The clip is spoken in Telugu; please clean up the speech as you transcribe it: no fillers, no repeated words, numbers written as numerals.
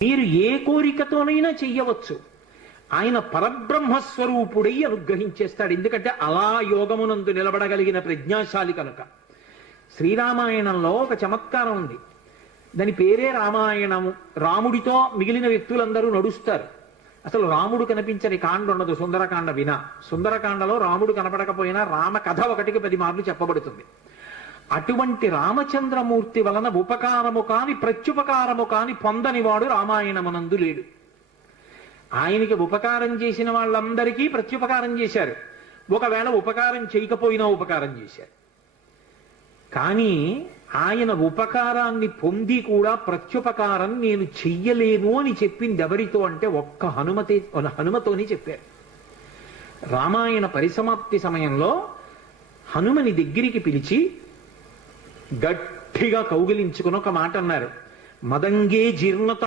మీరు ఏ కోరికతోనైనా చెయ్యవచ్చు. ఆయన పరబ్రహ్మస్వరూపుడై అనుగ్రహించేస్తాడు. ఎందుకంటే అలా యోగమునందు నిలబడగలిగిన ప్రజ్ఞాశాలి కనుక. శ్రీరామాయణంలో ఒక చమత్కారం ఉంది. దాని పేరే రామాయణము. రాముడితో మిగిలిన వ్యక్తులందరూ నడుస్తారు. అసలు రాముడు కనిపించని కాండ ఉండదు సుందరకాండ వినా. సుందరకాండలో రాముడు కనపడకపోయినా రామ కథ 1కి 10 మార్లు చెప్పబడుతుంది. అటువంటి రామచంద్రమూర్తి వలన ఉపకారము కాని ప్రత్యుపకారము కాని పొందనివాడు రామాయణమునందు లేడు. ఆయనకి ఉపకారం చేసిన వాళ్ళందరికీ ప్రత్యుపకారం చేశారు. ఒకవేళ ఉపకారం చేయకపోయినా ఉపకారం చేశారు. కానీ ఆయన ఉపకారాన్ని పొంది కూడా ప్రత్యుపకారం నేను చెయ్యలేను అని చెప్పింది ఎవరితో అంటే ఒక్క హనుమతోని చెప్పారు. రామాయణ పరిసమాప్తి సమయంలో హనుమని దగ్గరికి పిలిచి గట్టిగా కౌగిలించుకుని ఒక మాట అన్నారు. మదంగే జీర్ణత